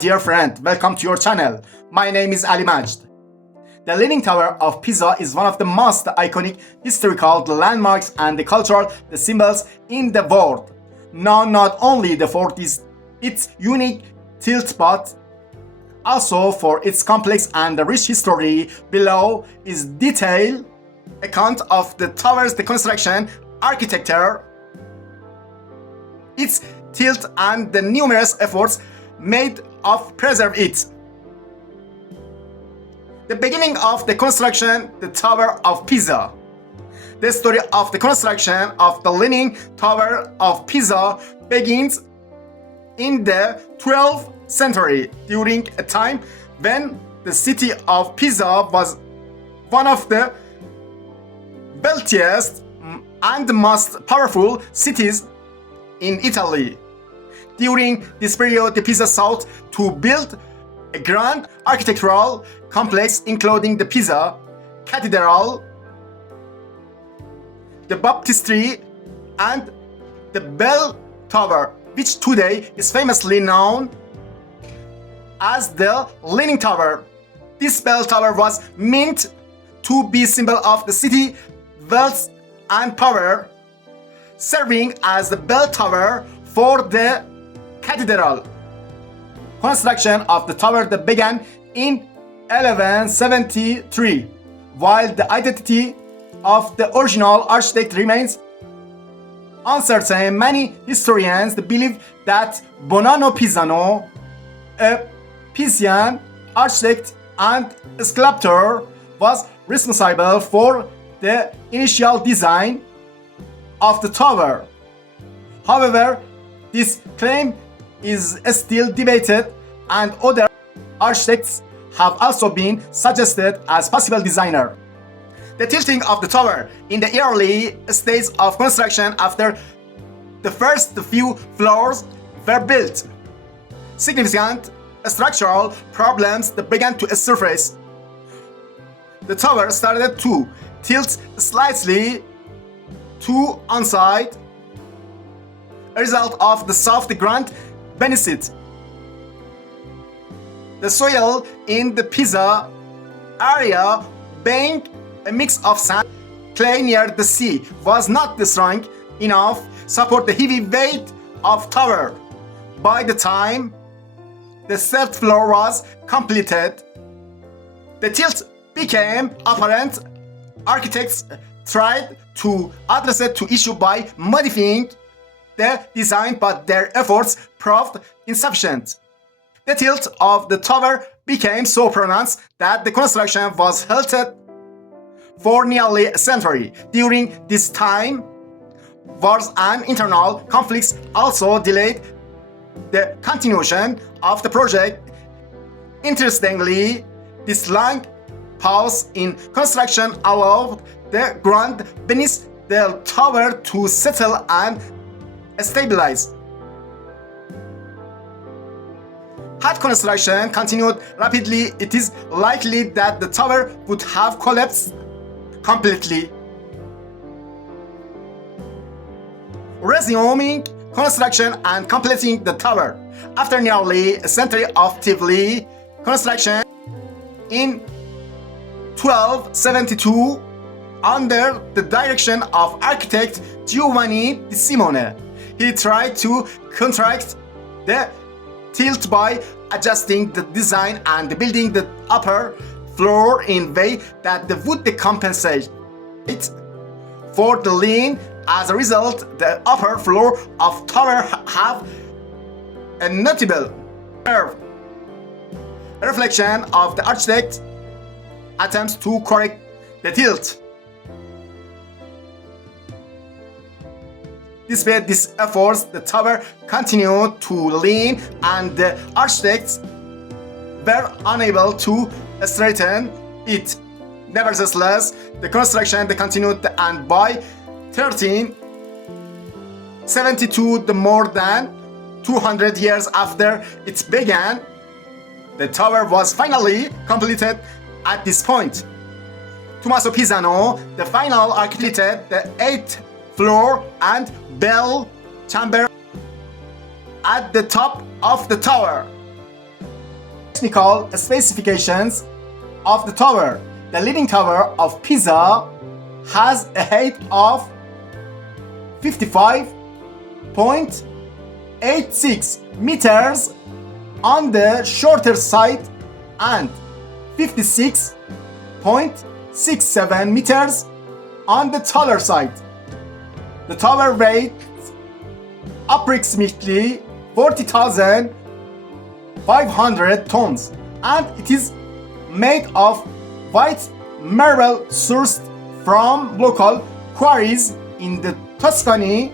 Dear friend, welcome to your channel. My name is Ali Majd. The Leaning Tower of Pisa is one of the most iconic historical landmarks and the cultural symbols in the world. Known not only for its unique tilt but also for its complex and rich history. Below is detailed account of the tower's construction, architecture, its tilt and the numerous efforts made of preserve it. The beginning of the construction, the Tower of Pisa. The story of the construction of the Leaning Tower of Pisa begins in the 12th century, during a time when the city of Pisa was one of the wealthiest and most powerful cities in Italy. During this period, the Pisa sought to build a grand architectural complex including the Pisa Cathedral, the baptistery, and the bell tower, which today is famously known as the Leaning Tower. This bell tower was meant to be symbol of the city wealth and power, serving as the bell tower for the cathedral. Construction of the tower began in 1173, while the identity of the original architect remains uncertain. Many historians believe that Bonanno Pisano, a Pisan architect and sculptor, was responsible for the initial design of the tower. However, this claim is still debated, and other architects have also been suggested as possible designer. The tilting of the tower in the early stages of construction, after the first few floors were built, significant structural problems began to surface. The tower started to tilt slightly to one side, a result of the soft ground beneath it. The soil in the Pisa area, being a mix of sand, clay near the sea, was not strong enough to support the heavy weight of tower. By the time the third floor was completed, the tilt became apparent. Architects tried to address the issue by modifying the design, but their efforts proved insufficient. The tilt of the tower became so pronounced that the construction was halted for nearly a century. During this time, wars and internal conflicts also delayed the continuation of the project. Interestingly, this long pause in construction allowed the ground beneath the tower to settle and stabilize. Had construction continued rapidly, it is likely that the tower would have collapsed completely. Resuming construction and completing the tower. After nearly a century of actively construction, in 1272, under the direction of architect Giovanni di Simone, he tried to counteract the tilt by adjusting the design and building the upper floor in a way that would compensate for the lean. As a result, the upper floor of tower have a notable curve, a reflection of the architect's attempts to correct the tilt. Despite these efforts, the tower continued to lean, and the architects were unable to straighten it. Nevertheless, the construction continued, and by 1372, more than 200 years after it began, the tower was finally completed. At this point, Tommaso Pisano, the final architect, the 8th floor and bell chamber at the top of the tower. technical specifications of the tower. The Leaning Tower of Pisa has a height of 55.86 meters on the shorter side and 56.67 meters on the taller side. The tower weighs approximately 40,500 tons and it is made of white marble sourced from local quarries in the Tuscany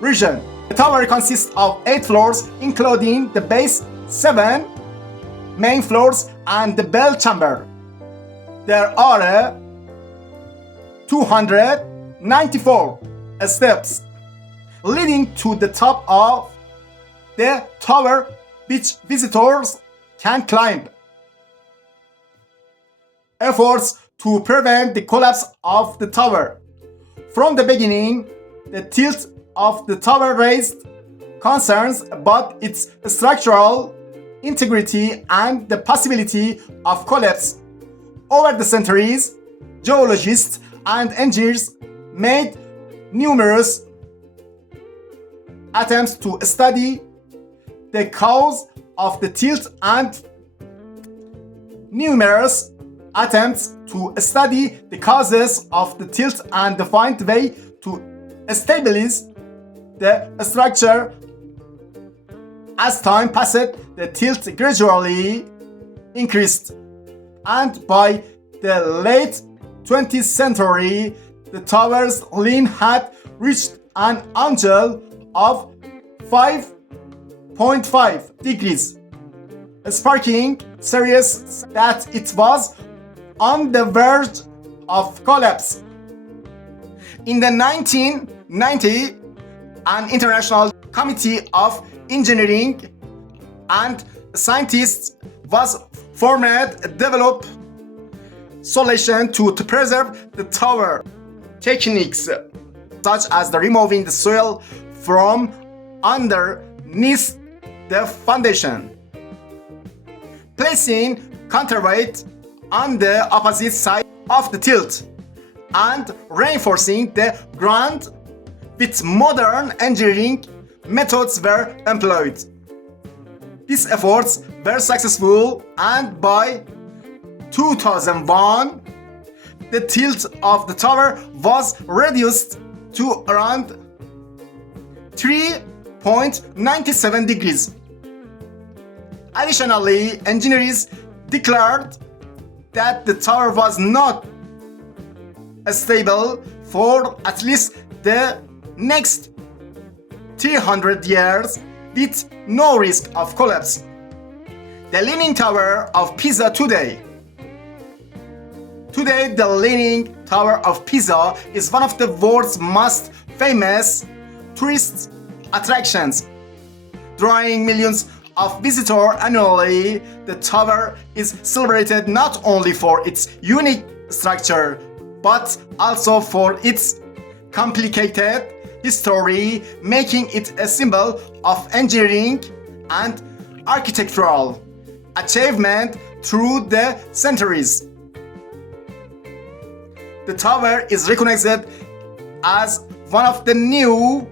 region. The tower consists of 8 floors, including the base, 7 main floors, and the bell chamber. There are 294 steps leading to the top of the tower, which visitors can climb. Efforts to prevent the collapse of the tower. From the beginning, the tilt of the tower raised concerns about its structural integrity and the possibility of collapse. Over the centuries, geologists and engineers made numerous attempts to study the cause of the tilt and numerous attempts to study the causes of the tilt and find a way to stabilize the structure. As time passed, the tilt gradually increased, and by the late 20th century, the tower's lean had reached an angle of 5.5 degrees, sparking serious that it was on the verge of collapse. In the 1990, an international committee of engineering and scientists was formed to develop solutions to preserve the tower. Techniques such as removing the soil from underneath the foundation, placing counterweight on the opposite side of the tilt, and reinforcing the ground with modern engineering methods were employed. These efforts were successful, and by 2001, the tilt of the tower was reduced to around 3.97 degrees. Additionally, engineers declared that the tower was not stable for at least the next 300 years with no risk of collapse. The Leaning Tower of Pisa today. Today, the Leaning Tower of Pisa is one of the world's most famous tourist attractions. Drawing millions of visitors annually, the tower is celebrated not only for its unique structure, but also for its complicated history, making it a symbol of engineering and architectural achievement through the centuries. The tower is recognized as one of the new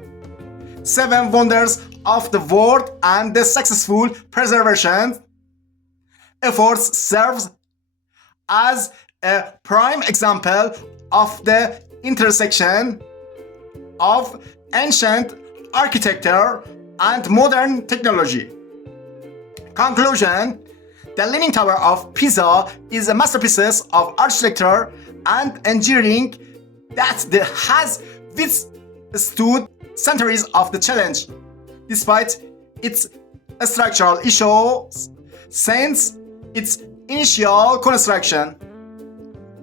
7 wonders of the world, and the successful preservation efforts serves as a prime example of the intersection of ancient architecture and modern technology. Conclusion: the Leaning Tower of Pisa is a masterpiece of architecture and engineering that has withstood centuries of the challenge. Despite its structural issues since its initial construction,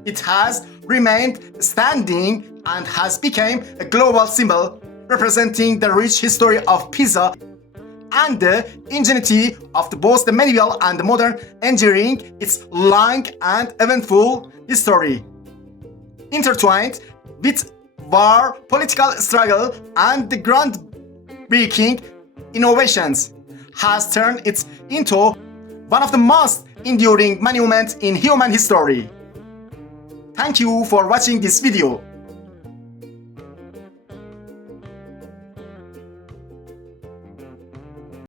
it has remained standing and has become a global symbol representing the rich history of Pisa and the ingenuity of both the medieval and the modern engineering, its long and eventful history. Intertwined with war, political struggle, and the groundbreaking innovations, has turned it into one of the most enduring monuments in human history. Thank you for watching this video.